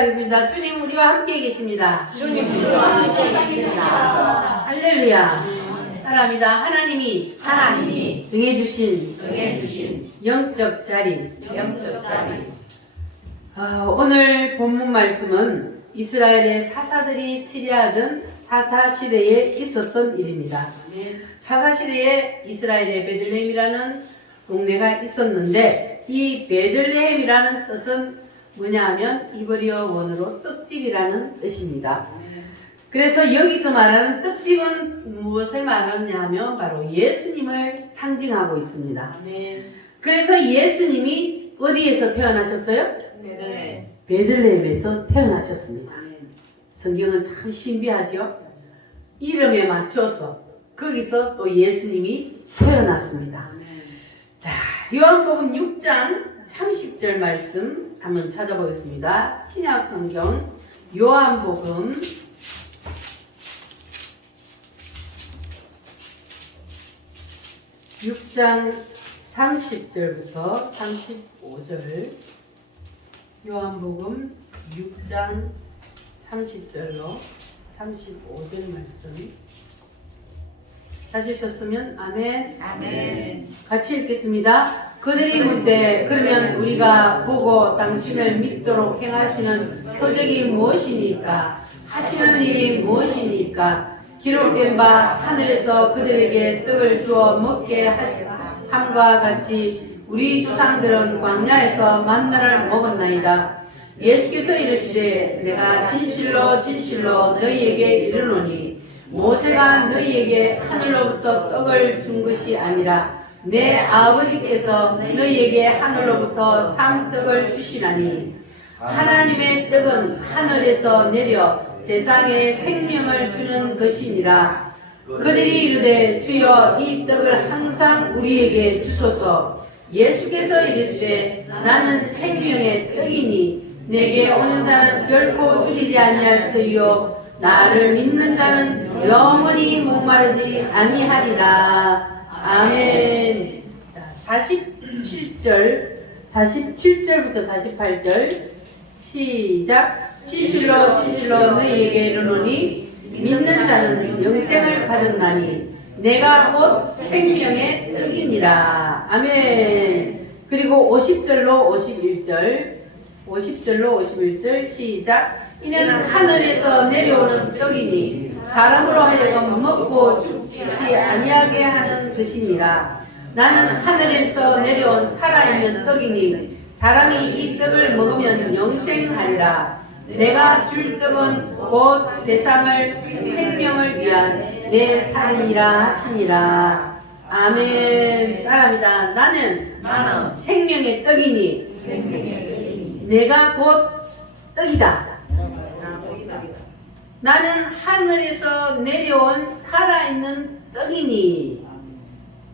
기도하겠습니다. 주님 우리와 함께 계십니다. 주님 우리와 함께 계십니다. 할렐루야. 따라합니다. 하나님이 정해주신 영적 자리. 오늘 본문 말씀은 이스라엘의 사사들이 치리하던 사사시대에 있었던 일입니다. 사사시대에 이스라엘의 베들레헴이라는 동네가 있었는데, 이 베들레헴이라는 뜻은 뭐냐 하면 이브리어 원어로 떡집이라는 뜻입니다. 그래서 여기서 말하는 떡집은 무엇을 말하느냐 하면 바로 예수님을 상징하고 있습니다. 그래서 예수님이 어디에서 태어나셨어요? 베들레헴에서 태어나셨습니다. 성경은 참 신비하죠. 이름에 맞춰서 거기서 또 예수님이 태어났습니다. 자, 요한복음 6장 30절 말씀 한번 찾아보겠습니다. 신약 성경 요한복음 6장 30절부터 35절, 요한복음 6장 30절로 35절 말씀 찾으셨으면 아멘. 같이 읽겠습니다. 그들이 묻되 그러면 우리가 보고 당신을 믿도록 행하시는 표적이 무엇이니까? 하시는 일이 무엇이니까? 기록된 바 하늘에서 그들에게 떡을 주어 먹게 함과 같이 우리 조상들은 광야에서 만나를 먹었나이다. 예수께서 이르시되 내가 진실로 너희에게 이르노니 모세가 너희에게 하늘로부터 떡을 준 것이 아니라 내 아버지께서 너희에게 하늘로부터 참떡을 주시나니 하나님의 떡은 하늘에서 내려 세상에 생명을 주는 것이니라. 그들이 이르되 주여 이 떡을 항상 우리에게 주소서. 예수께서 이르시되 나는 생명의 떡이니 내게 오는 자는 결코 주리지 아니할 터이요 나를 믿는 자는 영원히 목마르지 아니하리라. 아멘. 47절부터 48절 시작. 진실로 너희에게 이르노니 믿는 자는 영생을 가졌나니 내가 곧 생명의 떡이니라. 아멘. 그리고 50절로 51절 시작. 이는 하늘에서 내려오는 떡이니 사람으로 하여금 먹고 죽지 아니하게 하는 것이니라. 나는 하늘에서 내려온 살아있는 떡이니 사람이 이 떡을 먹으면 영생하리라. 내가 줄 떡은 곧 세상을 생명을 위한 내 살이니라 하시니라. 아멘. 따라합니다. 나는 생명의 떡이니 내가 곧 떡이다. 나는 하늘에서 내려온 살아있는 떡이니.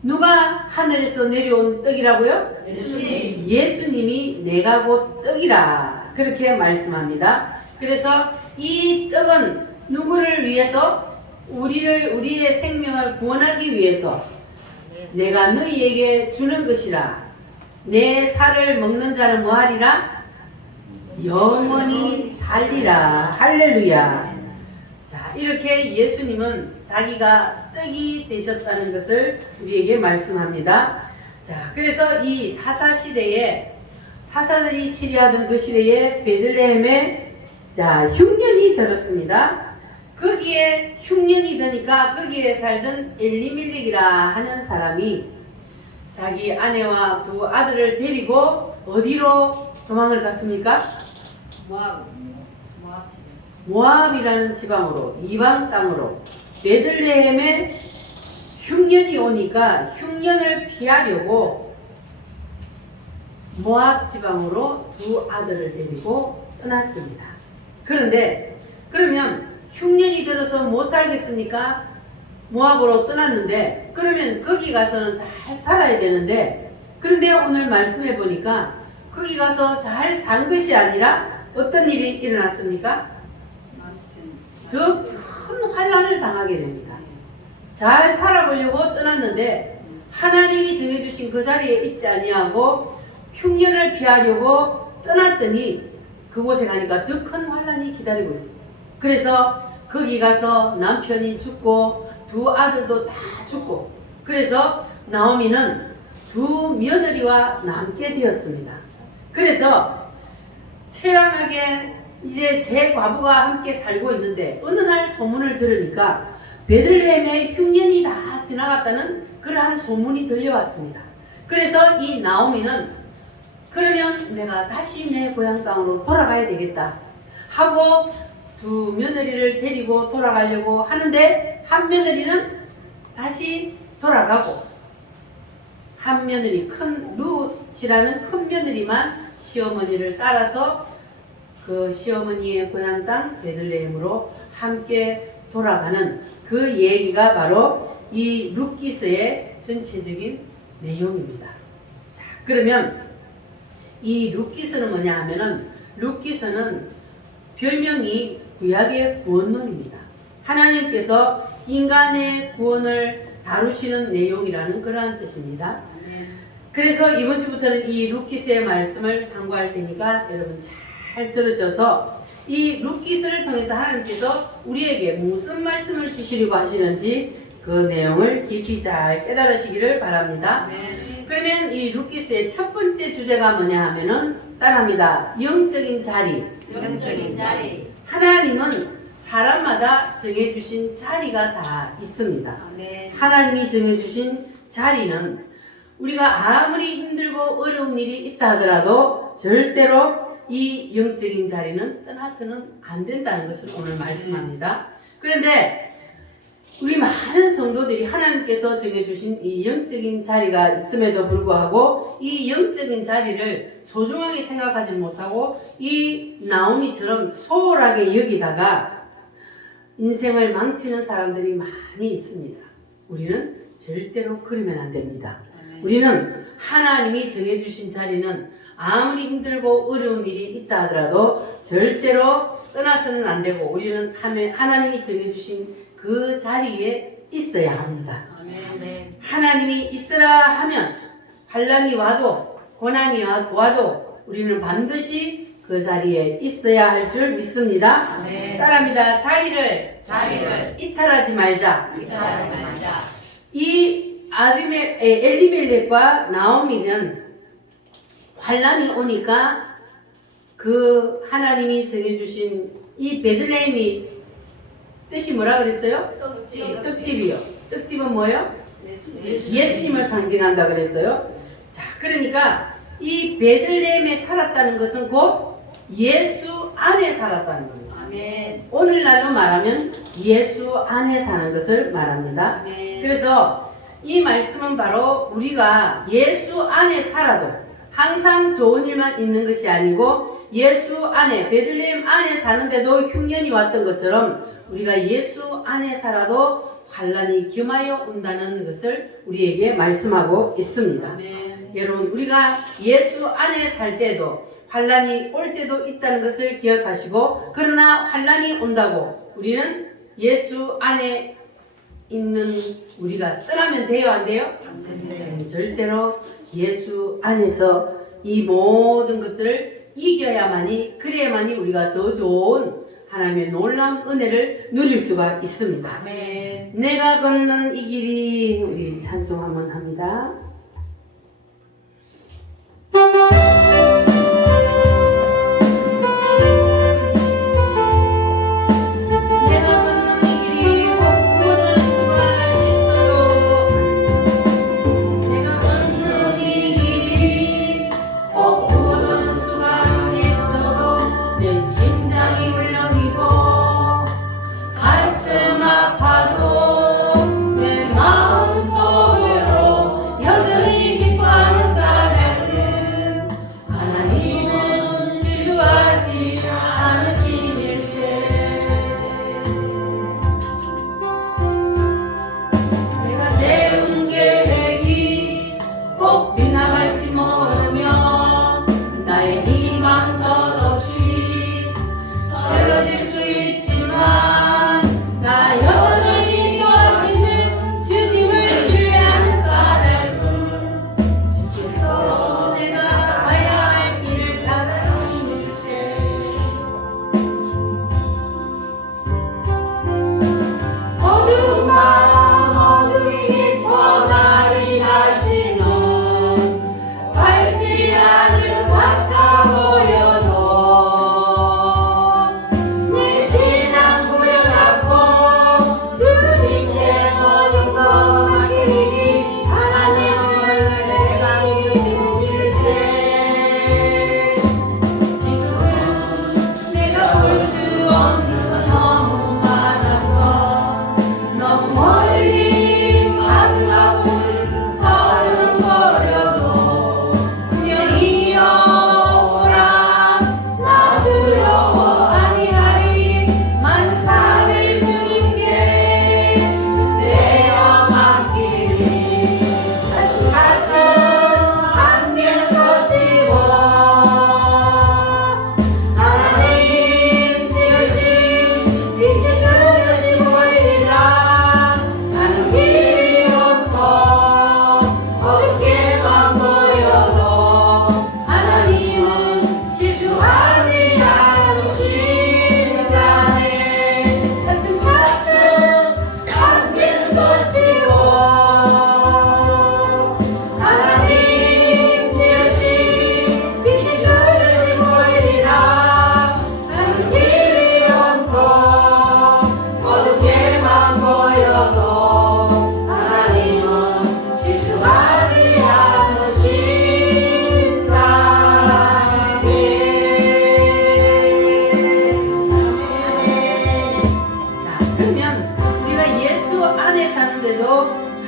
누가 하늘에서 내려온 떡이라고요? 예수님이 내가 곧 떡이라 그렇게 말씀합니다. 그래서 이 떡은 누구를 위해서? 우리의 생명을 구원하기 위해서 내가 너희에게 주는 것이라. 내 살을 먹는 자는 뭐하리라? 영원히 살리라. 할렐루야. 자, 이렇게 예수님은 자기가 떡이 되셨다는 것을 우리에게 말씀합니다. 자, 그래서 이 사사시대에 사사들이 치리하던 그 시대에 베들레헴에 흉년이 들었습니다. 거기에 흉년이 드니까 거기에 살던 엘리멜렉이라 하는 사람이 자기 아내와 두 아들을 데리고 어디로 도망을 갔습니까? 모압이라는 지방으로, 이방 땅으로. 베들레헴에 흉년이 오니까 흉년을 피하려고 모압 지방으로 두 아들을 데리고 떠났습니다. 그런데 그러면 흉년이 들어서 못 살겠으니까 모압으로 떠났는데, 그러면 거기 가서는 잘 살아야 되는데, 그런데 오늘 말씀해 보니까 거기 가서 잘 산 것이 아니라 어떤 일이 일어났습니까? 더 큰 환난을 당하게 됩니다. 잘 살아보려고 떠났는데 하나님이 정해주신 그 자리에 있지 아니하고 흉년을 피하려고 떠났더니 그곳에 가니까 더 큰 환란이 기다리고 있습니다. 그래서 거기 가서 남편이 죽고 두 아들도 다 죽고, 그래서 나오미는 두 며느리와 남게 되었습니다. 그래서 채란하게 이제 세 과부가 함께 살고 있는데 어느 날 소문을 들으니까 베들레헴에 흉년이 다 지나갔다는 그러한 소문이 들려왔습니다. 그래서 이 나오미는 그러면 내가 다시 내 고향 땅으로 돌아가야 되겠다 하고 두 며느리를 데리고 돌아가려고 하는데, 한 며느리는 다시 돌아가고 한 며느리, 큰 룻이라는 큰 며느리만 시어머니를 따라서 그 시어머니의 고향 땅 베들레헴으로 함께 돌아가는 그 얘기가 바로 이 룻기서의 전체적인 내용입니다. 자, 그러면 이 룻기서는 뭐냐 하면은, 룻기서는 별명이 구약의 구원론입니다. 하나님께서 인간의 구원을 다루시는 내용이라는 그러한 뜻입니다. 그래서 이번 주부터는 이 룻기서의 말씀을 상고할 테니까 여러분 잘 들으셔서 이 룻기서를 통해서 하나님께서 우리에게 무슨 말씀을 주시려고 하시는지 그 내용을 깊이 잘 깨달으시기를 바랍니다. 그러면 이 룻기서의 첫 번째 주제가 뭐냐 하면은 따라합니다. 영적인 자리. 영적인 자리. 하나님은 사람마다 정해주신 자리가 다 있습니다. 아멘. 하나님이 정해주신 자리는 우리가 아무리 힘들고 어려운 일이 있다 하더라도 절대로 이 영적인 자리는 떠나서는 안 된다는 것을 오늘 말씀합니다. 그런데 우리 많은 성도들이 하나님께서 정해주신 이 영적인 자리가 있음에도 불구하고 이 영적인 자리를 소중하게 생각하지 못하고 이 나오미처럼 소홀하게 여기다가 인생을 망치는 사람들이 많이 있습니다. 우리는 절대로 그러면 안 됩니다. 우리는 하나님이 정해주신 자리는 아무리 힘들고 어려운 일이 있다 하더라도 절대로 떠나서는 안 되고, 우리는 하나님이 정해주신 그 자리에 있어야 합니다. 아멘. 하나님이 있으라 하면 환난이 와도 고난이 와도 우리는 반드시 그 자리에 있어야 할 줄 믿습니다. 아멘. 따라합니다. 자리를 이탈하지 말자. 이탈하지 말자. 이 엘리멜렉과 나오미는 환난이 오니까 그 하나님이 정해주신 이 베들레헴이 뜻이 뭐라 그랬어요? 떡집이요. 떡집은 뭐예요? 예수님을 상징한다 그랬어요. 자, 그러니까 이 베들레헴에 살았다는 것은 곧 예수 안에 살았다는 겁니다. 아멘. 오늘날로 말하면 예수 안에 사는 것을 말합니다. 아멘. 그래서 이 말씀은 바로 우리가 예수 안에 살아도 항상 좋은 일만 있는 것이 아니고 예수 안에, 베들레헴 안에 사는데도 흉년이 왔던 것처럼 우리가 예수 안에 살아도 환난이 겸하여 온다는 것을 우리에게 말씀하고 있습니다. 아멘. 여러분, 우리가 예수 안에 살 때도 환난이 올 때도 있다는 것을 기억하시고, 그러나 환난이 온다고 우리는 예수 안에 있는 우리가 떠나면 돼요, 안 돼요? 절대로 예수 안에서 이 모든 것들을 이겨야만이, 그래야만이 우리가 더 좋은 하나님의 놀라운 은혜를 누릴 수가 있습니다. 아멘. 내가 걷는 이 길이, 우리 찬송 한번 합니다. 내가 걷는 이 길이 혹부던 수가 있어도, 내가 걷는 이 길이 혹부던 수가 있어도 내 심장이 울렁이고 가슴 아파도 내 마음속으로 여전히 기뻐하는 까닭은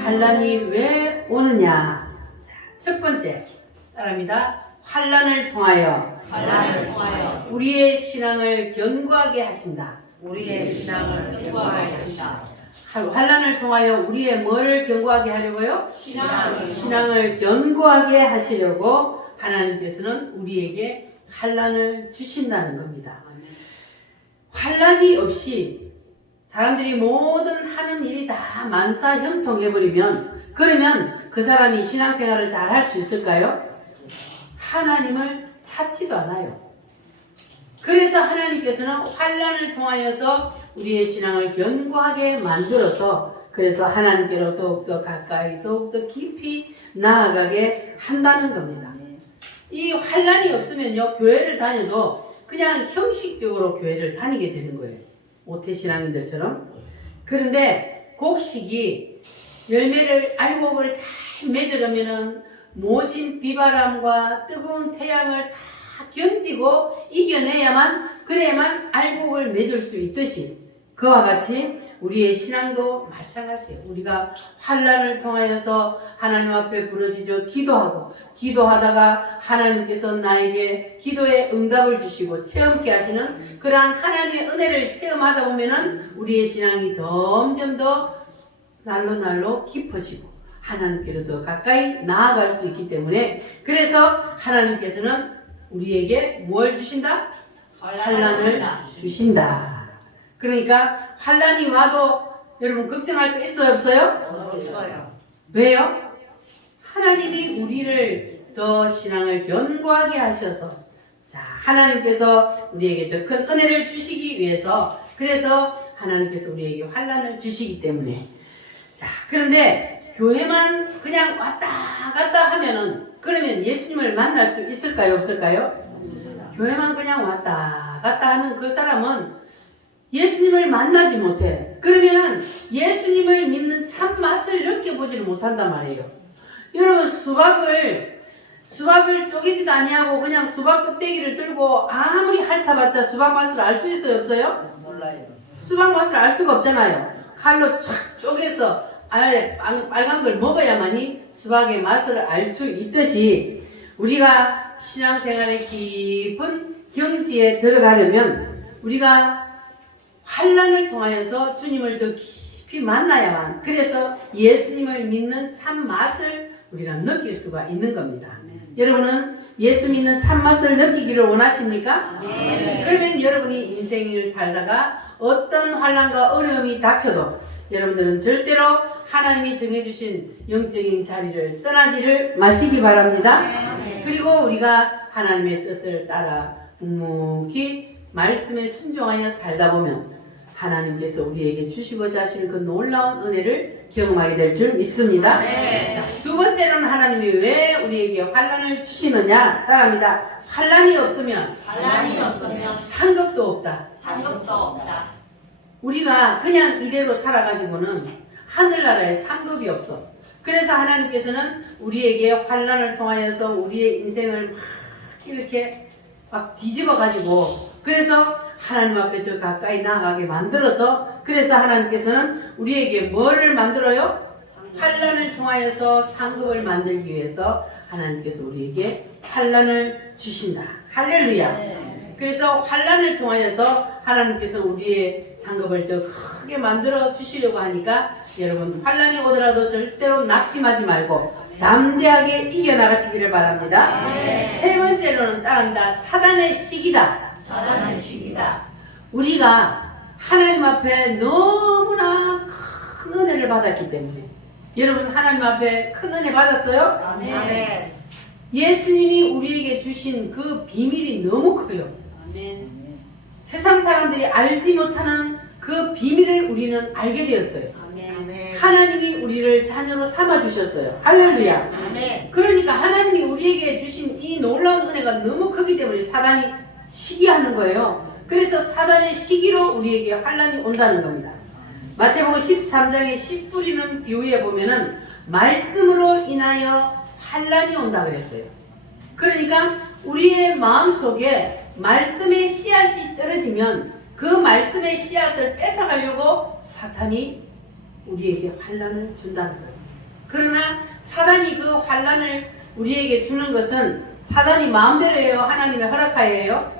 환란이 왜 오느냐? 자, 첫 번째 따라합니다. 환란을 통하여 환란을 통하여 우리의 신앙을 견고하게 하신다. 우리의 신앙을 견고하게 하신다. 환란을 통하여 우리의 뭐를 견고하게 하려고요? 신앙을 신앙을 견고하게 하시려고 하나님께서는 우리에게 환란을 주신다는 겁니다. 환란이 없이 사람들이 모든 하는 일이 다 만사형통해버리면 그러면 그 사람이 신앙생활을 잘 할 수 있을까요? 하나님을 찾지도 않아요. 그래서 하나님께서는 환란을 통하여서 우리의 신앙을 견고하게 만들어서 그래서 하나님께로 더욱더 가까이 더욱더 깊이 나아가게 한다는 겁니다. 이 환란이 없으면요 교회를 다녀도 그냥 형식적으로 교회를 다니게 되는 거예요. 모태신앙인들처럼. 그런데 곡식이 열매를 알곡을 잘 맺으려면은 모진 비바람과 뜨거운 태양을 다 견디고 이겨내야만 그래야만 알곡을 맺을 수 있듯이 그와 같이 우리의 신앙도 마찬가지예요. 우리가 환란을 통하여서 하나님 앞에 부르짖어 기도하다가 하나님께서 나에게 기도에 응답을 주시고 체험케 하시는 그러한 하나님의 은혜를 체험하다 보면은 우리의 신앙이 점점 더 날로 깊어지고 하나님께로 더 가까이 나아갈 수 있기 때문에 그래서 하나님께서는 우리에게 뭘 주신다? 환란을 주신다. 그러니까 환란이 와도 여러분 걱정할 거 있어요 없어요? 없어요. 왜요? 하나님이 우리를 더 신앙을 견고하게 하셔서 자 하나님께서 우리에게 더 큰 은혜를 주시기 위해서 그래서 하나님께서 우리에게 환란을 주시기 때문에 자 그런데 교회만 그냥 왔다 갔다 하면은 그러면 예수님을 만날 수 있을까요 없을까요? 교회만 그냥 왔다 갔다 하는 그 사람은 예수님을 만나지 못해. 그러면은 예수님을 믿는 참 맛을 느껴보지를 못한단 말이에요. 여러분 수박을 쪼개지도 아니하고 그냥 수박 껍데기를 들고 아무리 핥아봤자 수박 맛을 알 수 있어요 없어요? 몰라요. 수박 맛을 알 수가 없잖아요. 칼로 착 쪼개서 빨간 걸 먹어야만이 수박의 맛을 알 수 있듯이 우리가 신앙생활의 깊은 경지에 들어가려면 우리가 환란을 통하여서 주님을 더 깊이 만나야만 그래서 예수님을 믿는 참 맛을 우리가 느낄 수가 있는 겁니다. 여러분은 예수 믿는 참 맛을 느끼기를 원하십니까? 네. 그러면 여러분이 인생을 살다가 어떤 환란과 어려움이 닥쳐도 여러분들은 절대로 하나님이 정해주신 영적인 자리를 떠나지를 마시기 바랍니다. 그리고 우리가 하나님의 뜻을 따라 묵묵히 말씀에 순종하여 살다 보면 하나님께서 우리에게 주시고자 하시는 그 놀라운 은혜를 경험하게 될 줄 믿습니다. 네. 두 번째로는 하나님이 왜 우리에게 환란을 주시느냐 따라합니다. 환란이 없으면 환란이 없으면 상급도 없다. 상급도 없다. 우리가 그냥 이대로 살아가지고는 하늘나라에 상급이 없어. 그래서 하나님께서는 우리에게 환란을 통하여서 우리의 인생을 막 이렇게 막 뒤집어 가지고 그래서 하나님 앞에 더 가까이 나아가게 만들어서 그래서 하나님께서는 우리에게 뭐를 만들어요? 환란을 통하여서 상급을 만들기 위해서 하나님께서 우리에게 환란을 주신다. 할렐루야. 그래서 환란을 통하여서 하나님께서 우리의 상급을 더 크게 만들어 주시려고 하니까 여러분 환란이 오더라도 절대로 낙심하지 말고 담대하게 이겨나가시기를 바랍니다. 세 번째로는 따릅니다. 사단의 시기다. 사단의 시기다. 우리가 하나님 앞에 너무나 큰 은혜를 받았기 때문에 여러분 하나님 앞에 큰 은혜 받았어요? 아멘. 예수님이 우리에게 주신 그 비밀이 너무 커요. 아멘. 세상 사람들이 알지 못하는 그 비밀을 우리는 알게 되었어요. 아멘. 하나님이 우리를 자녀로 삼아 주셨어요. 할렐루야. 아멘. 그러니까 하나님이 우리에게 주신 이 놀라운 은혜가 너무 크기 때문에 사단이 시기하는 거예요. 그래서 사단의 시기로 우리에게 환란이 온다는 겁니다. 마태복음 13장의 씨 뿌리는 비유에 보면은 말씀으로 인하여 환란이 온다 그랬어요. 그러니까 우리의 마음속에 말씀의 씨앗이 떨어지면 그 말씀의 씨앗을 뺏어가려고 사탄이 우리에게 환란을 준다는 거예요. 그러나 사단이 그 환란을 우리에게 주는 것은 사단이 마음대로 해요? 하나님의 허락하에요?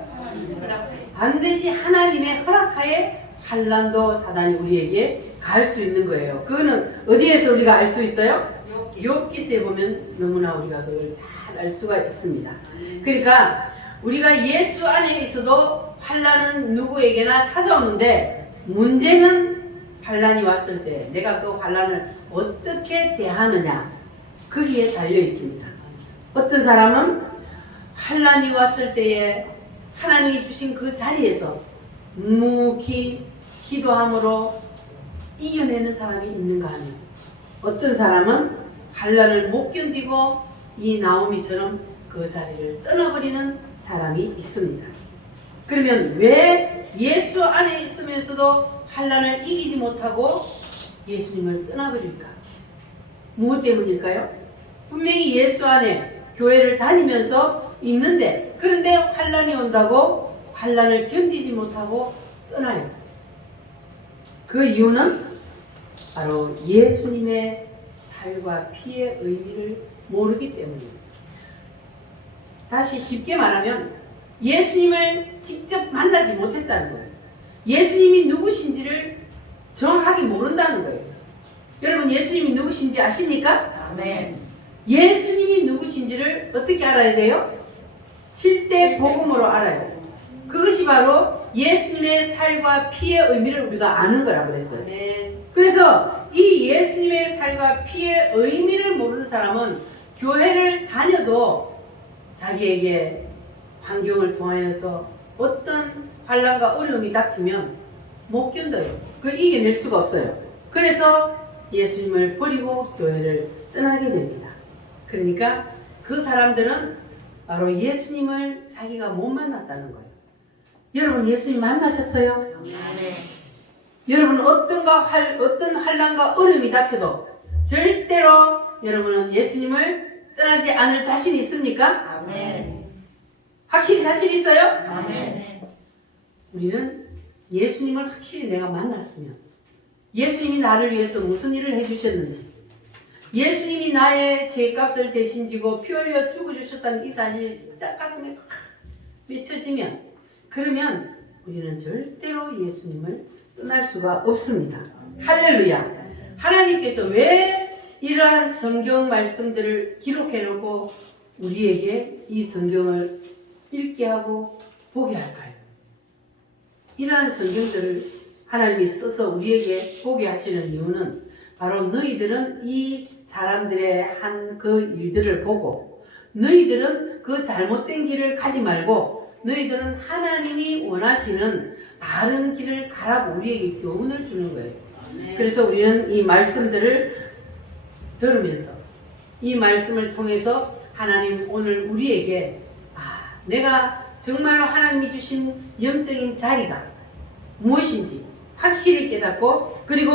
반드시 하나님의 허락하에 환란도 사단이 우리에게 갈 수 있는 거예요. 그거는 어디에서 우리가 알 수 있어요? 욥기서에 보면 너무나 우리가 그걸 잘 알 수가 있습니다. 그러니까 우리가 예수 안에 있어도 환란은 누구에게나 찾아오는데 문제는 환란이 왔을 때 내가 그 환란을 어떻게 대하느냐 거기에 달려 있습니다. 어떤 사람은 환란이 왔을 때에 하나님이 주신 그 자리에서 묵묵히 기도함으로 이겨내는 사람이 있는가 하면 어떤 사람은 환란을 못 견디고 이 나오미처럼 그 자리를 떠나버리는 사람이 있습니다. 그러면 왜 예수 안에 있으면서도 환란을 이기지 못하고 예수님을 떠나버릴까? 무엇 때문일까요? 분명히 예수 안에 교회를 다니면서 있는데 그런데 환란이 온다고 환란을 견디지 못하고 떠나요. 그 이유는 바로 예수님의 살과 피의 의미를 모르기 때문입니다. 다시 쉽게 말하면 예수님을 직접 만나지 못했다는 거예요. 예수님이 누구신지를 정확하게 모른다는 거예요. 여러분 예수님이 누구신지 아십니까? 아멘. 예수님이 누구신지를 어떻게 알아야 돼요? 7대 복음으로 알아요. 그것이 바로 예수님의 살과 피의 의미를 우리가 아는 거라고 그랬어요. 아멘. 그래서 이 예수님의 살과 피의 의미를 모르는 사람은 교회를 다녀도 자기에게 환경을 통하여서 어떤 환란과 어려움이 닥치면 못 견뎌요. 그걸 이겨낼 수가 없어요. 그래서 예수님을 버리고 교회를 떠나게 됩니다. 그러니까 그 사람들은 바로 예수님을 자기가 못 만났다는 거예요. 여러분 예수님 만나셨어요? 아멘. 여러분 어떤 환란과 어려움이 닥쳐도 절대로 여러분은 예수님을 떠나지 않을 자신 있습니까? 아멘. 확실히 자신 있어요? 아멘. 우리는 예수님을 확실히 내가 만났으면 예수님이 나를 위해서 무슨 일을 해주셨는지 예수님이 나의 죄값을 대신 지고 피 흘려 죽어주셨다는 이 사실이 진짜 가슴에 팍 맺혀지면 그러면 우리는 절대로 예수님을 떠날 수가 없습니다. 할렐루야. 하나님께서 왜 이러한 성경 말씀들을 기록해 놓고 우리에게 이 성경을 읽게 하고 보게 할까요? 이러한 성경들을 하나님이 써서 우리에게 보게 하시는 이유는 바로 너희들은 이 사람들의 한 그 일들을 보고 너희들은 그 잘못된 길을 가지 말고 너희들은 하나님이 원하시는 바른 길을 가라고 우리에게 교훈을 주는 거예요. 그래서 우리는 이 말씀들을 들으면서 이 말씀을 통해서 하나님 오늘 우리에게 내가 정말로 하나님이 주신 영적인 자리가 무엇인지 확실히 깨닫고 그리고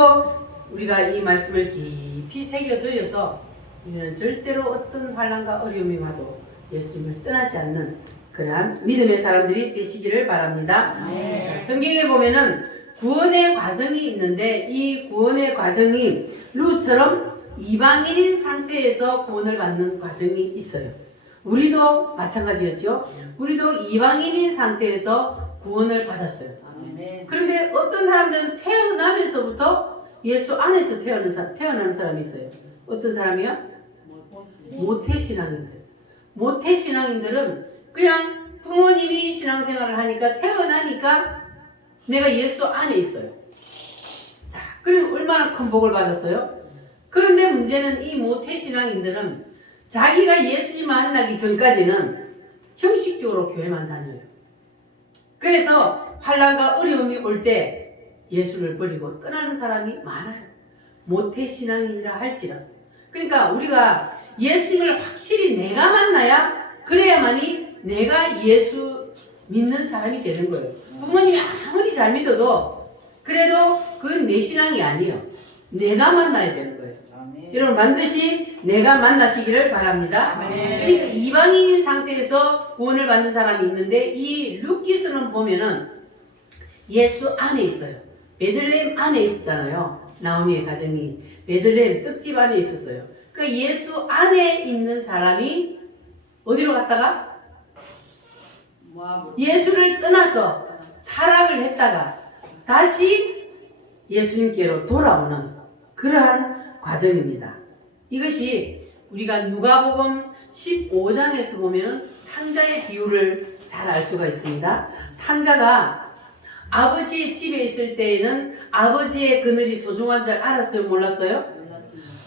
우리가 이 말씀을 깊이 새겨들여서 우리는 절대로 어떤 환난과 어려움이 와도 예수님을 떠나지 않는 그러한 믿음의 사람들이 되시기를 바랍니다. 자, 성경에 보면은 구원의 과정이 있는데 이 구원의 과정이 룻처럼 이방인인 상태에서 구원을 받는 과정이 있어요. 우리도 마찬가지였죠. 우리도 이방인인 상태에서 구원을 받았어요. 그런데 어떤 사람들은 태어나면서부터 예수 안에서 태어나는 사람이 있어요. 어떤 사람이요? 모태신앙인들. 모태신앙인들은 그냥 부모님이 신앙생활을 하니까 태어나니까 내가 예수 안에 있어요. 자, 그럼 얼마나 큰 복을 받았어요? 그런데 문제는 이 모태신앙인들은 자기가 예수님 만나기 전까지는 형식적으로 교회만 다녀요. 그래서 환난과 어려움이 올 때 예수를 버리고 떠나는 사람이 많아요. 모태신앙이라 할지라도. 그러니까 우리가 예수님을 확실히 내가 만나야 그래야만이 내가 예수 믿는 사람이 되는 거예요. 부모님이 아무리 잘 믿어도 그래도 그건 내 신앙이 아니에요. 내가 만나야 되는 거예요. 여러분 반드시 내가 만나시기를 바랍니다. 그러니까 이방인인 상태에서 구원을 받는 사람이 있는데 이 룻기서는 보면은 예수 안에 있어요. 베들레헴 안에 있었잖아요. 나오미의 가정이 베들레헴 떡집 안에 있었어요. 그러니까 예수 안에 있는 사람이 어디로 갔다가 예수를 떠나서 타락을 했다가 다시 예수님께로 돌아오는 그러한 과정입니다. 이것이 우리가 누가복음 15장에서 보면 탕자의 비유를 잘 알 수가 있습니다. 탕자가 아버지의 집에 있을 때에는 아버지의 그늘이 소중한 줄 알았어요? 몰랐어요?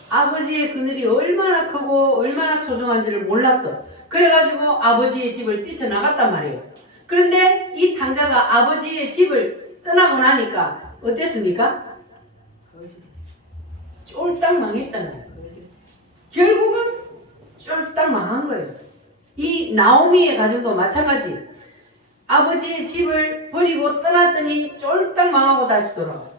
아버지의 그늘이 얼마나 크고 얼마나 소중한지를 몰랐어. 그래가지고 아버지의 집을 뛰쳐나갔단 말이에요. 그런데 이 탕자가 아버지의 집을 떠나고 나니까 어땠습니까? 쫄딱 망했잖아요. 결국은 쫄딱 망한 거예요. 이 나오미의 가정도 마찬가지. 아버지의 집을 버리고 떠났더니 쫄딱 망하고 다시 돌아와.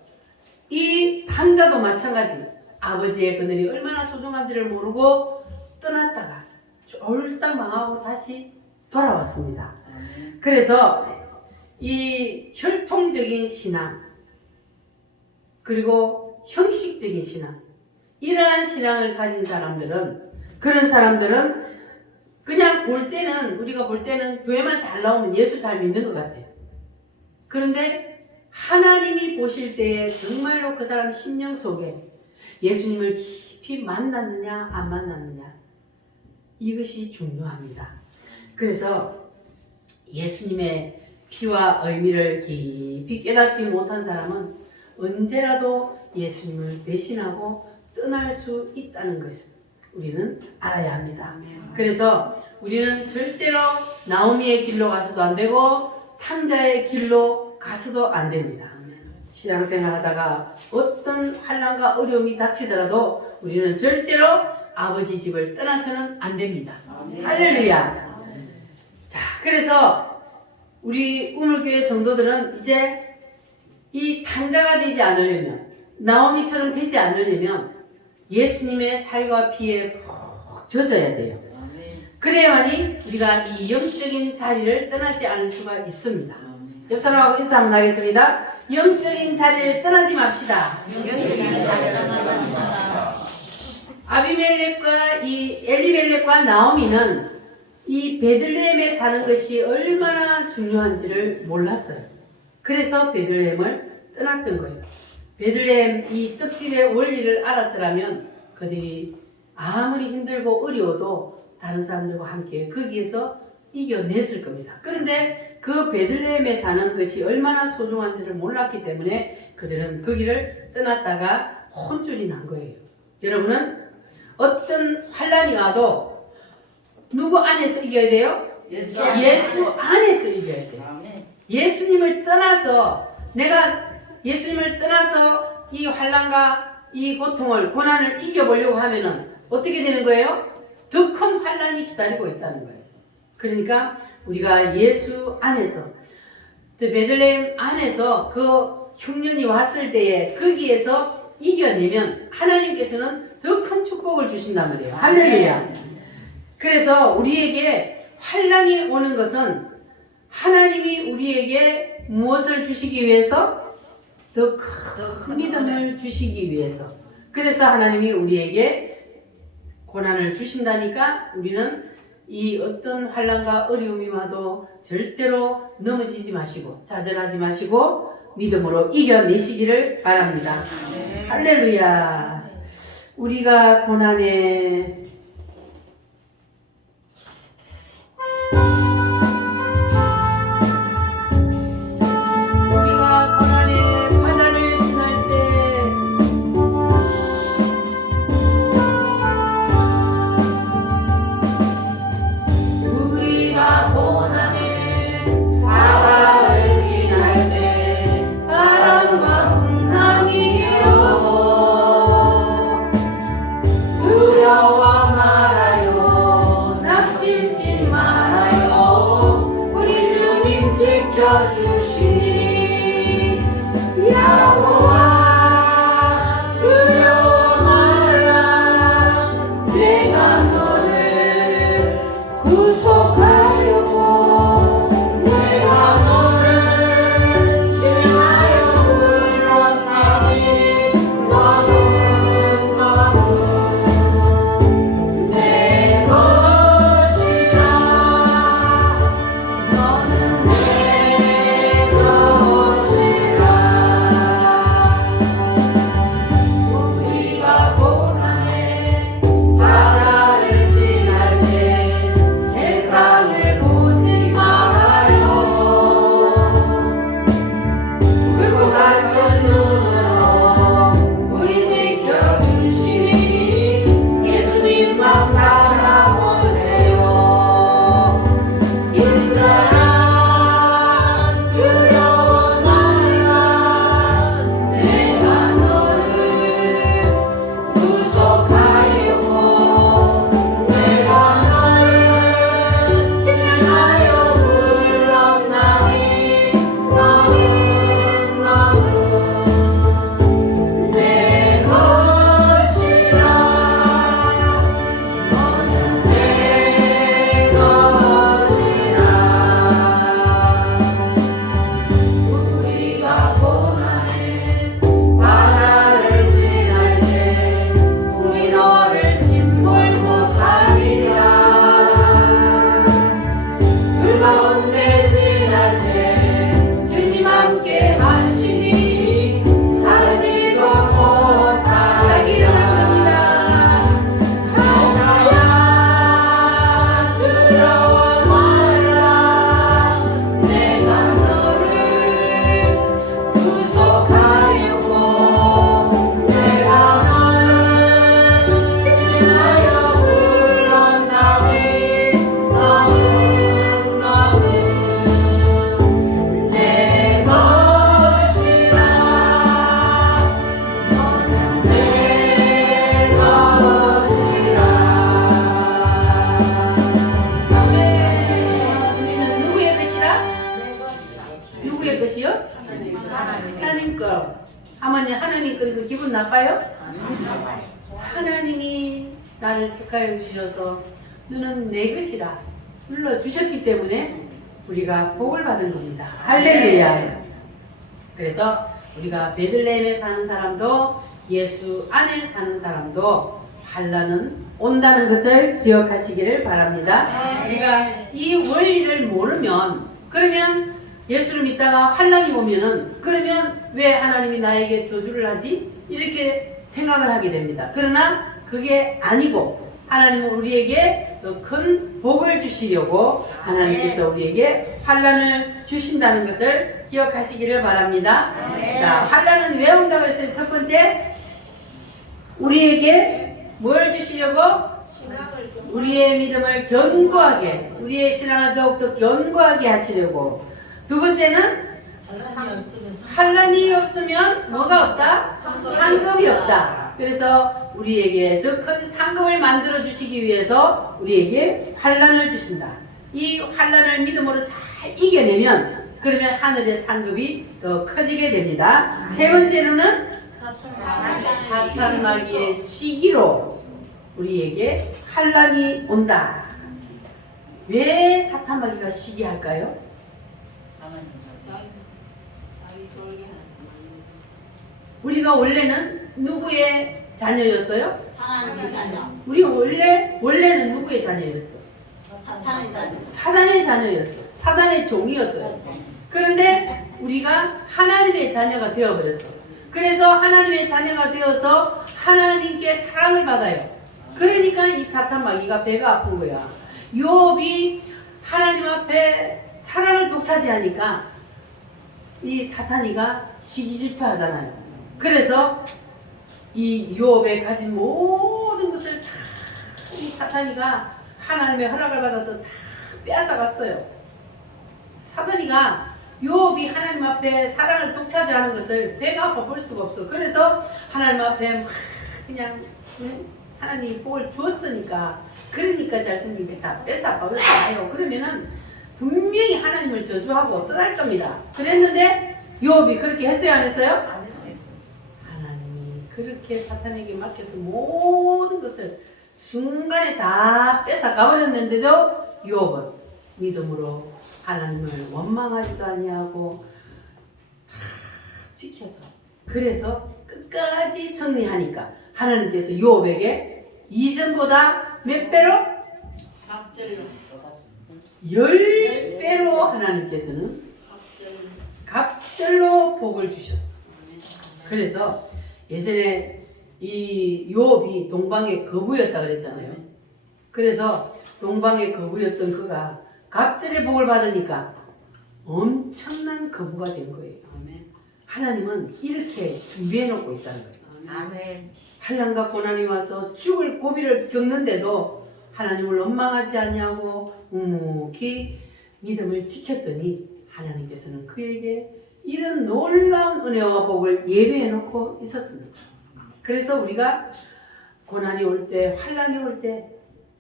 이 탕자도 마찬가지. 아버지의 그늘이 얼마나 소중한지를 모르고 떠났다가 쫄딱 망하고 다시 돌아왔습니다. 그래서 이 혈통적인 신앙 그리고 형식적인 신앙 이러한 신앙을 가진 사람들은 그런 사람들은 그냥 볼 때는 우리가 볼 때는 교회만 잘 나오면 예수 잘 믿는 것 같아요. 그런데 하나님이 보실 때에 정말로 그 사람 심령 속에 예수님을 깊이 만났느냐 안 만났느냐 이것이 중요합니다. 그래서 예수님의 피와 의미를 깊이 깨닫지 못한 사람은 언제라도 예수님을 배신하고 떠날 수 있다는 것을 우리는 알아야 합니다. 그래서 우리는 절대로 나오미의 길로 가서도 안 되고 탕자의 길로 가서도 안 됩니다. 신앙생활 하다가 어떤 환난과 어려움이 닥치더라도 우리는 절대로 아버지 집을 떠나서는 안 됩니다. 할렐루야. 자, 그래서 우리 우물교회 성도들은 이제 이 탕자가 되지 않으려면 나오미처럼 되지 않으려면 예수님의 살과 피에 푹 젖어야 돼요. 그래야만이 우리가 이 영적인 자리를 떠나지 않을 수가 있습니다. 옆 사람하고 인사 한번 하겠습니다. 영적인 자리를 떠나지 맙시다. 아비멜렉과 이 엘리멜렉과 나오미는 이 베들레헴에 사는 것이 얼마나 중요한지를 몰랐어요. 그래서 베들레헴을 떠났던 거예요. 베들레헴 이 떡집의 원리를 알았더라면 그들이 아무리 힘들고 어려워도 다른 사람들과 함께 거기에서 이겨냈을 겁니다. 그런데 그 베들레헴에 사는 것이 얼마나 소중한지를 몰랐기 때문에 그들은 거기를 떠났다가 혼쭐이 난 거예요. 여러분은 어떤 환난이 와도 누구 안에서 이겨야 돼요? 예수 안에서 이겨야 돼요. 예수님을 떠나서 내가 예수님을 떠나서 이 환난과 이 고통을 고난을 이겨보려고 하면은 어떻게 되는 거예요? 더 큰 환난이 기다리고 있다는 거예요. 그러니까 우리가 예수 안에서 베들레헴 안에서 그 흉년이 왔을 때에 거기에서 이겨내면 하나님께서는 더 큰 축복을 주신단 말이에요. 할렐루야. 그래서 우리에게 환난이 오는 것은 하나님이 우리에게 무엇을 주시기 위해서? 더 큰 믿음을 주시기 위해서. 그래서 하나님이 우리에게 고난을 주신다니까 우리는 이 어떤 환난과 어려움이 와도 절대로 넘어지지 마시고 좌절하지 마시고 믿음으로 이겨내시기를 바랍니다. 할렐루야. 우리가 고난에 바다를 지날 때 우리가 고난의 바다를 지날 때 바람과 풍랑이 일어도 두려워 하나님 거 하나님 거니까 기분 나빠요? 하나님이 나를 택하여 주셔서 너는 내 것이라 불러주셨기 때문에 우리가 복을 받은 겁니다. 할렐루야. 그래서 우리가 베들레헴에 사는 사람도 예수 안에 사는 사람도 환난은 온다는 것을 기억하시기를 바랍니다. 우리가 이 원리를 모르면 그러면 예수를 믿다가 환난이 오면은 그러면 왜 하나님이 나에게 저주를 하지? 이렇게 생각을 하게 됩니다. 그러나 그게 아니고 하나님은 우리에게 더 큰 복을 주시려고 하나님께서 우리에게 환난을 주신다는 것을 기억하시기를 바랍니다. 자, 환난은 왜 온다고 했어요? 첫 번째, 우리에게 뭘 주시려고? 우리의 믿음을 견고하게, 우리의 신앙을 더욱더 견고하게 하시려고. 두 번째는 환난이 없으면 뭐가 없다? 상급이 없다. 그래서 우리에게 더 큰 상급을 만들어 주시기 위해서 우리에게 환난을 주신다. 이 환난을 믿음으로 잘 이겨내면 그러면 하늘의 상급이 더 커지게 됩니다. 세 번째로는 사탄 마귀의 시기로 우리에게 환난이 온다. 왜 사탄 마귀가 시기할까요? 우리가 원래는 누구의 자녀였어요? 하나님의 자녀. 우리 원래는 누구의 자녀였어? 사탄의 자녀. 사단의 자녀였어. 사단의 종이었어요. 그런데 우리가 하나님의 자녀가 되어버렸어. 그래서 하나님의 자녀가 되어서 하나님께 사랑을 받아요. 그러니까 이 사탄 마귀가 배가 아픈 거야. 욥이 하나님 앞에 사랑을 독차지하니까 이 사탄이가 시기질투하잖아요. 그래서 이 욥에 가진 모든 것을 다 이 사탄이가 하나님의 허락을 받아서 다 빼앗아갔어요. 사탄이가 욥이 하나님 앞에 사랑을 독차지하는 것을 배가 아파 볼 수가 없어. 그래서 하나님 앞에 막 그냥 하나님이 복을 주었으니까 그러니까 잘생긴 게 다 뺏어가요. 그러면은 분명히 하나님을 저주하고 떠날 겁니다. 그랬는데 욥이 그렇게 했어요, 안 했어요? 안 했어요. 하나님이 그렇게 사탄에게 맡겨서 모든 것을 순간에 다 뺏어가버렸는데도 욥은 믿음으로 하나님을 원망하지도 아니하고 지켜서 그래서 끝까지 승리하니까 하나님께서 욥에게 이전보다 몇 배로? 갑절로. 10배로 하나님께서는 갑절로 복을 주셨어. 그래서 예전에 이 욥이 동방의 거부였다 그랬잖아요. 그래서 동방의 거부였던 그가 갑절의 복을 받으니까 엄청난 거부가 된 거예요. 하나님은 이렇게 준비해 놓고 있다는 거예요. 아멘. 환난과 고난이 와서 죽을 고비를 겪는데도 하나님을 원망하지 아니하고 묵묵히 믿음을 지켰더니 하나님께서는 그에게 이런 놀라운 은혜와 복을 예배해 놓고 있었습니다. 그래서 우리가 고난이 올 때, 환난이 올 때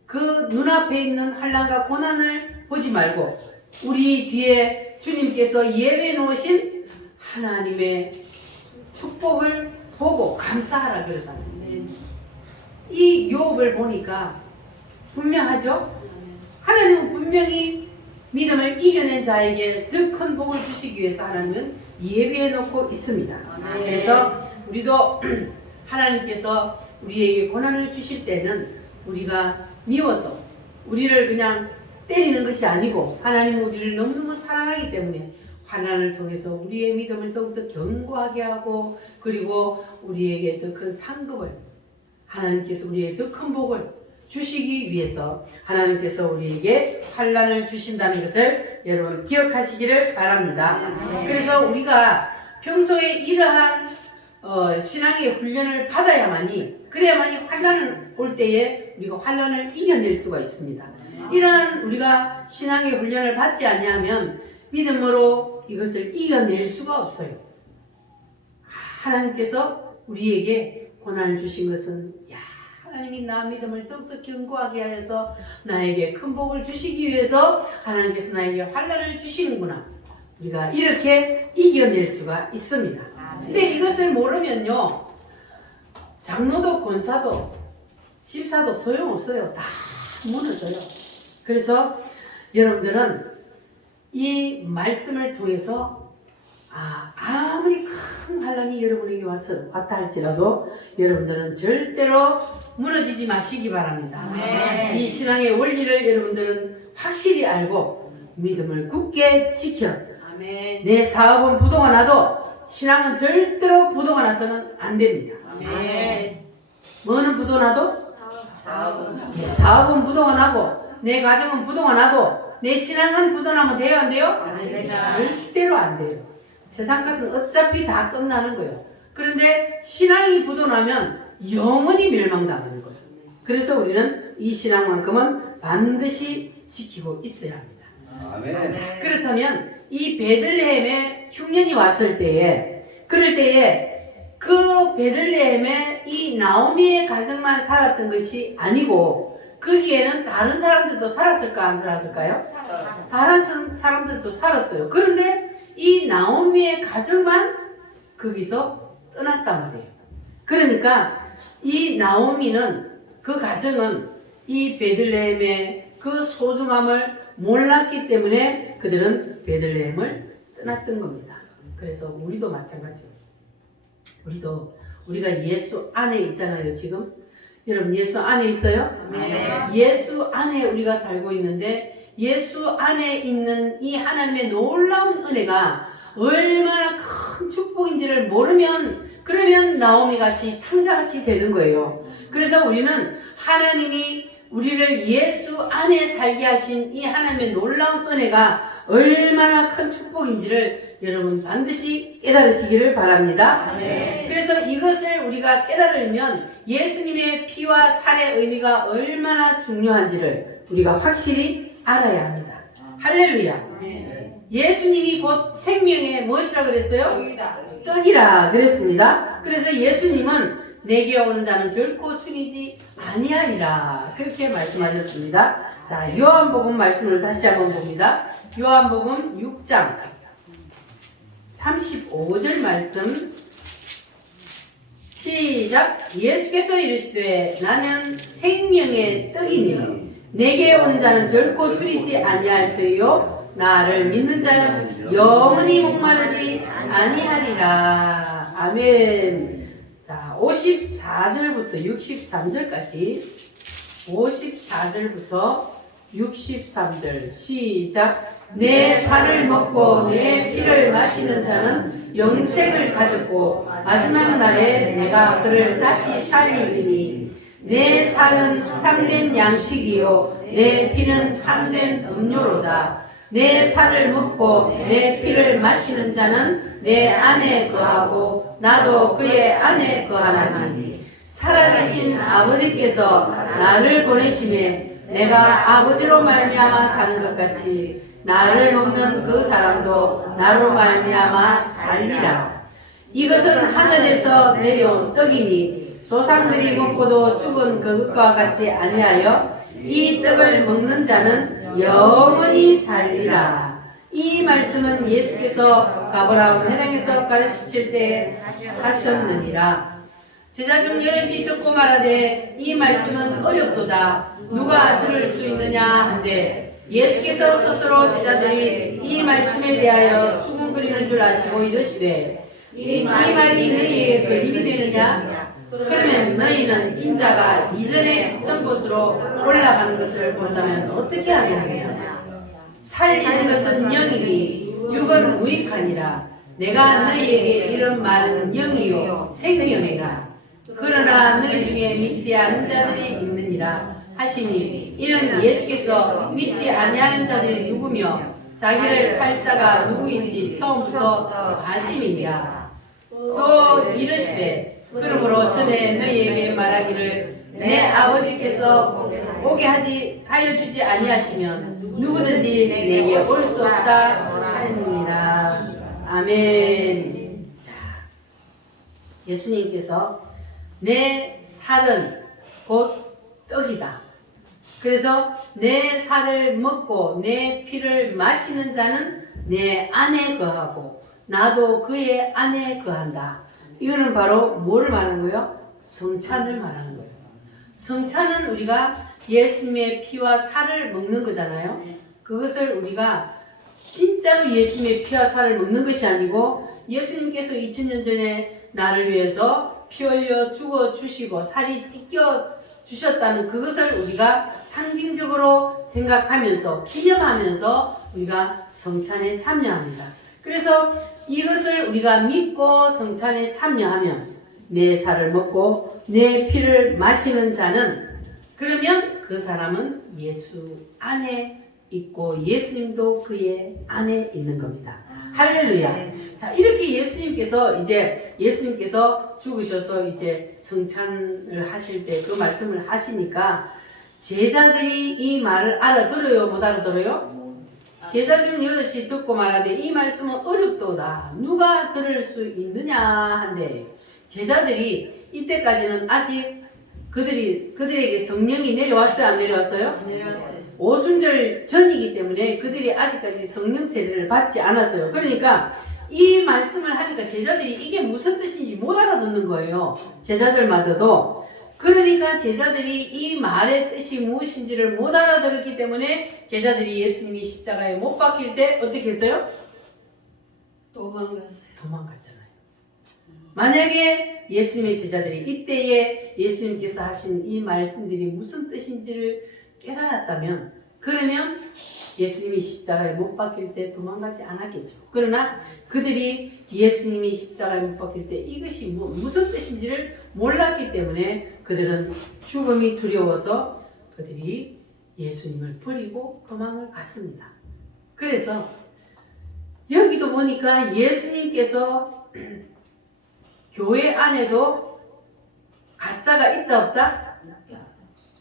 그 눈앞에 있는 환난과 고난을 보지 말고 우리 뒤에 주님께서 예배해 놓으신 하나님의 축복을 보고 감사하라 그러잖아요. 이 욥을 보니까 분명하죠? 하나님은 분명히 믿음을 이겨낸 자에게 더 큰 복을 주시기 위해서 하나님은 예비해 놓고 있습니다. 그래서 우리도 하나님께서 우리에게 고난을 주실 때는 우리가 미워서 우리를 그냥 때리는 것이 아니고 하나님은 우리를 너무너무 사랑하기 때문에 환난을 통해서 우리의 믿음을 더욱더 견고하게 하고 그리고 우리에게 더 큰 상급을 하나님께서 우리에게 더 큰 복을 주시기 위해서 하나님께서 우리에게 환난을 주신다는 것을 여러분 기억하시기를 바랍니다. 그래서 우리가 평소에 이러한 신앙의 훈련을 받아야만이 그래야만이 환난을 올 때에 우리가 환난을 이겨낼 수가 있습니다. 이러한 우리가 신앙의 훈련을 받지 아니하면 믿음으로 이것을 이겨낼 수가 없어요. 하나님께서 우리에게 고난을 주신 것은 하나님이 나 믿음을 더욱더 견고하게 하여서 나에게 큰 복을 주시기 위해서 하나님께서 나에게 환난을 주시는구나. 우리가 이렇게 이겨낼 수가 있습니다. 근데 이것을 모르면요, 장로도 권사도 집사도 소용없어요. 다 무너져요. 그래서 여러분들은 이 말씀을 통해서 아무리 큰 환란이 여러분에게 왔다 할지라도 여러분들은 절대로 무너지지 마시기 바랍니다. 이 신앙의 원리를 여러분들은 확실히 알고 믿음을 굳게 지켜 내 사업은 부도가 나도 신앙은 절대로 부도가 나서는 안 됩니다. 뭐는 부도가 나도? 사업은 부도가 나고 내 가정은 부도가 나도 내 신앙은 부도나면 돼요? 안 돼요? 절대로 안 돼요. 세상 것은 어차피 다 끝나는 거예요. 그런데 신앙이 부도나면 영원히 멸망당하는 거예요. 그래서 우리는 이 신앙만큼은 반드시 지키고 있어야 합니다. 아멘. 그렇다면 이 베들레헴에 흉년이 왔을 때에 그럴 때에 그 베들레헴에 이 나오미의 가정만 살았던 것이 아니고 거기에는 다른 사람들도 살았을까 안 살았을까요? 다른 사람들도 살았어요. 그런데 이 나오미의 가정만 거기서 떠났단 말이에요. 그러니까 이 나오미는 그 가정은 이 베들레헴의 그 소중함을 몰랐기 때문에 그들은 베들레헴을 떠났던 겁니다. 그래서 우리도 마찬가지예요. 우리가 예수 안에 있잖아요. 지금 여러분 예수 안에 있어요? 예수 안에 우리가 살고 있는데 예수 안에 있는 이 하나님의 놀라운 은혜가 얼마나 큰 축복인지를 모르면 그러면 나오미 같이 탕자같이 되는 거예요. 그래서 우리는 하나님이 우리를 예수 안에 살게 하신 이 하나님의 놀라운 은혜가 얼마나 큰 축복인지를 여러분 반드시 깨달으시기를 바랍니다. 그래서 이것을 우리가 깨달으면 예수님의 피와 살의 의미가 얼마나 중요한지를 우리가 확실히 알아야 합니다. 할렐루야. 예수님이 곧 생명의 무엇이라 그랬어요? 떡이라 그랬습니다. 그래서 예수님은 내게 오는 자는 결코 줄이지 아니하리라 그렇게 말씀하셨습니다. 자, 요한복음 말씀을 다시 한번 봅니다. 요한복음 6장 35절 말씀 시작. 예수께서 이르시되 나는 생명의 떡이니 내게 오는 자는 결코 줄이지 아니할 터이요 나를 믿는 자는 영원히 목마르지 아니하리라. 아멘. 자, 54절부터 63절까지 54절부터 63절 시작. 내 살을 먹고 내 피를 마시는 자는 영생을 가졌고 마지막 날에 내가 그를 다시 살리리니 내 살은 참된 양식이요 내 피는 참된 음료로다. 내 살을 먹고 내 피를 마시는 자는 내 안에 거하고 나도 그의 안에 거하나니 살아계신 아버지께서 나를 보내심에 내가 아버지로 말미암아 사는 것 같이 나를 먹는 그 사람도 나로 말미암아 살리라. 이것은 하늘에서 내려온 떡이니 조상들이 먹고도 죽은 그것과 같지 아니하여 이 떡을 먹는 자는 영원히 살리라. 이 말씀은 예수께서 가버나움 회당에서 가르치실 때에 하셨느니라. 제자 중 여럿이 듣고 말하되 이 말씀은 어렵도다. 누가 들을 수 있느냐 한데 예수께서 스스로 제자들이 이 말씀에 대하여 수군거리는 줄 아시고 이르시되 이 말이 너희에게 걸림이 되느냐? 그러면 너희는 인자가 이전에 있던 곳으로 올라가는 것을 본다면 어떻게 하겠느냐? 살리는 것은 영이니 육은 무익하니라. 내가 너희에게 이런 말은 영이요 생명이라. 그러나 너희 중에 믿지 않은 자들이 있느니라 하시니 이는 예수께서 믿지 아니하는 자들이 누구며 자기를 팔 자가 누구인지 처음부터 아심이니라. 또 이르시되 그러므로 전에 너희에게 말하기를 내 아버지께서 오게 하여 주지 아니하시면 누구든지 내게 올 수 없다 하느니라. 아멘. 자, 예수님께서 내 살은 곧 떡이다. 그래서 내 살을 먹고 내 피를 마시는 자는 내 안에 거하고 나도 그의 안에 거한다. 이거는 바로 뭐를 말하는 거예요? 성찬을 말하는 거예요. 성찬은 우리가 예수님의 피와 살을 먹는 거잖아요. 그것을 우리가 진짜로 예수님의 피와 살을 먹는 것이 아니고 예수님께서 2000년 전에 나를 위해서 피 흘려 죽어 주시고 살이 찢겨 주셨다는 그것을 우리가 상징적으로 생각하면서 기념하면서 우리가 성찬에 참여합니다. 그래서 이것을 우리가 믿고 성찬에 참여하면 내 살을 먹고 내 피를 마시는 자는 그러면 그 사람은 예수 안에 있고 예수님도 그의 안에 있는 겁니다. 할렐루야. 자, 이렇게 예수님께서 죽으셔서 이제 성찬을 하실 때 그 말씀을 하시니까 제자들이 이 말을 알아들어요? 못 알아들어요? 제자 중 여럿이 듣고 말하되 이 말씀은 어렵도다. 누가 들을 수 있느냐 한데 제자들이 이때까지는 아직 그들에게 성령이 내려왔어요? 안 내려왔어요? 내려왔어요. 오순절 전이기 때문에 그들이 아직까지 성령 세례를 받지 않았어요. 그러니까 이 말씀을 하니까 제자들이 이게 무슨 뜻인지 못 알아듣는 거예요. 제자들마저도. 그러니까 제자들이 이 말의 뜻이 무엇인지를 못 알아들었기 때문에 제자들이 예수님이 십자가에 못 박힐 때 어떻게 했어요? 도망갔잖아요. 만약에 예수님의 제자들이 이때에 예수님께서 하신 이 말씀들이 무슨 뜻인지를 깨달았다면 그러면 예수님이 십자가에 못 박힐 때 도망가지 않았겠죠. 그러나 그들이 예수님이 십자가에 못 박힐 때 이것이 무슨 뜻인지를 몰랐기 때문에 그들은 죽음이 두려워서 그들이 예수님을 버리고 도망을 갔습니다. 그래서 여기도 보니까 예수님께서 교회 안에도 가짜가 있다 없다?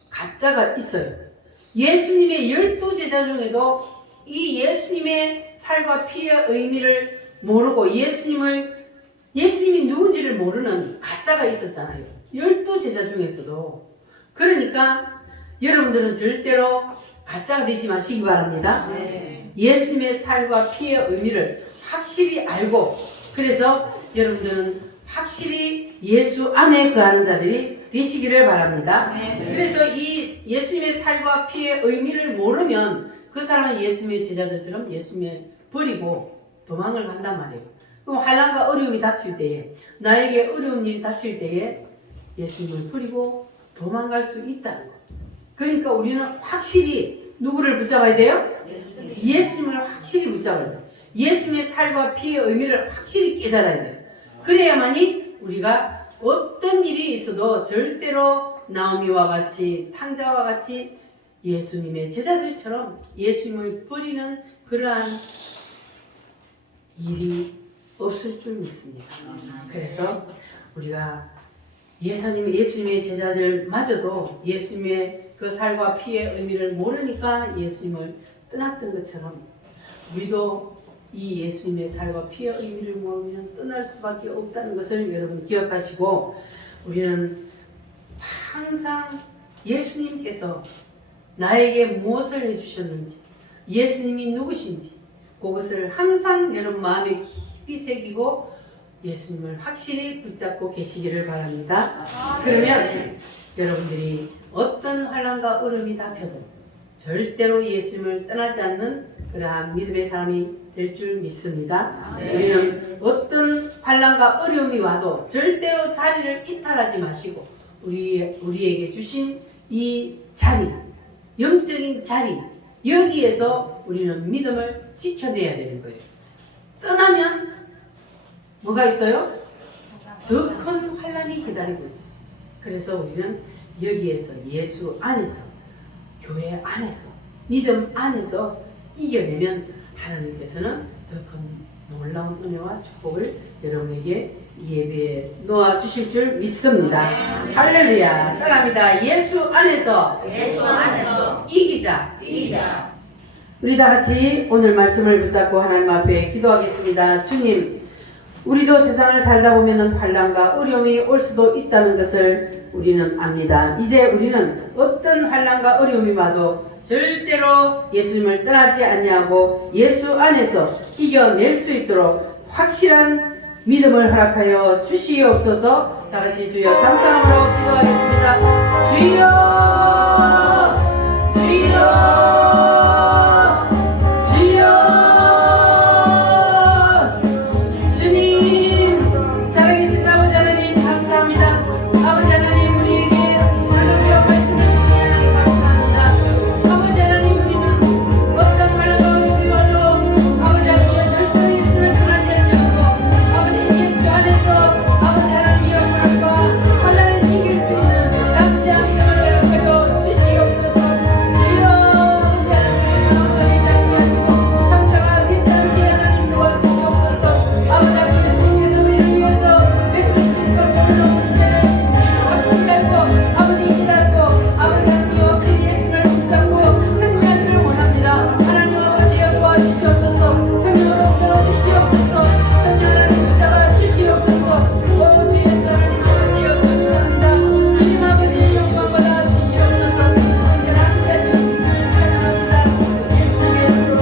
가짜가 있어요. 예수님의 12제자 중에도 이 예수님의 살과 피의 의미를 모르고 예수님이 누군지를 모르는 가짜가 있었잖아요. 12제자 중에서도. 그러니까 여러분들은 절대로 가짜가 되지 마시기 바랍니다. 네. 예수님의 살과 피의 의미를 확실히 알고 그래서 여러분들은 확실히 예수 안에 거하는 자들이 되시기를 바랍니다. 네. 그래서 이 예수님의 살과 피의 의미를 모르면 그 사람은 예수님의 제자들처럼 예수님을 버리고 도망을 간단 말이에요. 그럼 환난과 어려움이 닥칠 때에 나에게 어려운 일이 닥칠 때에 예수님을 버리고 도망갈 수 있다는 거. 그러니까 우리는 확실히 누구를 붙잡아야 돼요? 예수님을 확실히 붙잡아야 돼요. 예수님의 살과 피의 의미를 확실히 깨달아야 돼요. 그래야만이 우리가 어떤 일이 있어도 절대로 나오미와 같이 탕자와 같이 예수님의 제자들처럼 예수님을 버리는 그러한 일이 없을 줄 믿습니다. 그래서 우리가 예수님의 제자들마저도 예수님의 그 살과 피의 의미를 모르니까 예수님을 떠났던 것처럼 우리도 이 예수님의 살과 피의 의미를 모르면 떠날 수밖에 없다는 것을 여러분 기억하시고 우리는 항상 예수님께서 나에게 무엇을 해주셨는지 예수님이 누구신지 그것을 항상 여러분 마음에 깊이 새기고 예수님을 확실히 붙잡고 계시기를 바랍니다. 그러면 여러분들이 어떤 환난과 어려움이 닥쳐도 절대로 예수님을 떠나지 않는 그러한 믿음의 사람이 될 줄 믿습니다. 우리는 어떤 환난과 어려움이 와도 절대로 자리를 이탈하지 마시고 우리에게 주신 이 자리, 영적인 자리 여기에서 우리는 믿음을 지켜내야 되는 거예요. 떠나면 뭐가 있어요? 더 큰 환난이 기다리고 있어요. 그래서 우리는 여기에서 예수 안에서 교회 안에서 믿음 안에서 이겨내면 하나님께서는 더 큰 놀라운 은혜와 축복을 여러분에게 이 예배에 놓아 주실 줄 믿습니다. 네. 할렐루야. 따라합니다. 예수 안에서 이기자. 우리 다 같이 오늘 말씀을 붙잡고 하나님 앞에 기도하겠습니다. 주님, 우리도 세상을 살다 보면은 환난과 어려움이 올 수도 있다는 것을 우리는 압니다. 이제 우리는 어떤 환난과 어려움이 와도 절대로 예수님을 떠나지 아니하고 예수 안에서 이겨낼 수 있도록 확실한 믿음을 허락하여 주시옵소서. 다 같이 주여 삼창함으로 기도하겠습니다. 주여 주여 주여 주님 살아계신 아버지 하나님 감사합니다. 아버지 하나님 우리에게 오늘도 귀한 말씀을 주시니 하나님 감사합니다. 아버지 하나님 우리는 어떤 환난과 어려움이 와도 아버지 하나님 절대로 예수를 떠나지 않냐고 아버지 예수 안에서 아버지 하나님의 영광과 환난을 이길 수 있는 담대한 믿음을 허락하여 주시옵소서. 주여 아버지 하나님 넘어가지 않게 하시고 당장아 괜찮게 하나님 도와주시옵소서. 아버지 하나님 예수님께서 우리를 위해서 베풀으신 것 놀라운 은혜를 확실히 알고 아버지 이제 알고 아버지 하나님 확실히 예수를 붙잡고 승리하기를 원합니다. 하나님 아버지여 도와주시옵소서. 성령으로 들어주시옵소서. 성령 하나님 붙잡아 주시옵소서. 오 주 예수 하나님 아버지여 감사합니다. 주님 아버지의 영광 받아 주시옵소서. 언제나 함께 해주시니 찬양합니다. 예수님의 이름으로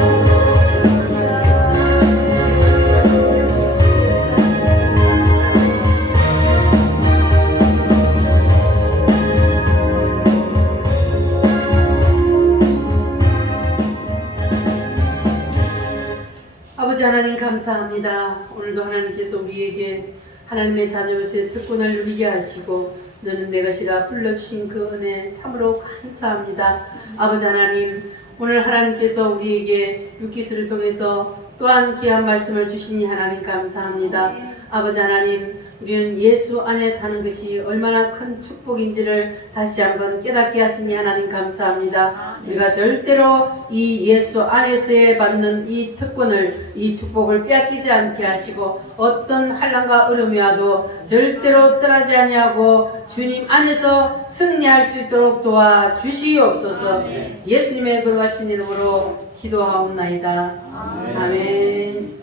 아버지 하나님 감사합니다. 오늘도 하나님께서 우리에게 하나님의 자녀로서의 특권을 누리게 하시고 너는 내 것이라 불러주신 그 은혜 참으로 감사합니다. 아버지 하나님 오늘 하나님께서 우리에게 유키스를 통해서 또한 귀한 말씀을 주시니 하나님 감사합니다. 아버지 하나님 우리는 예수 안에 사는 것이 얼마나 큰 축복인지를 다시 한번 깨닫게 하시니 하나님 감사합니다. 우리가 절대로 이 예수 안에서의 받는 이 특권을 이 축복을 빼앗기지 않게 하시고 어떤 환난과 어려움이 와도 절대로 떠나지 아니하고 주님 안에서 승리할 수 있도록 도와주시옵소서. 예수님의 거룩하신 이름으로 기도하옵나이다. 아멘.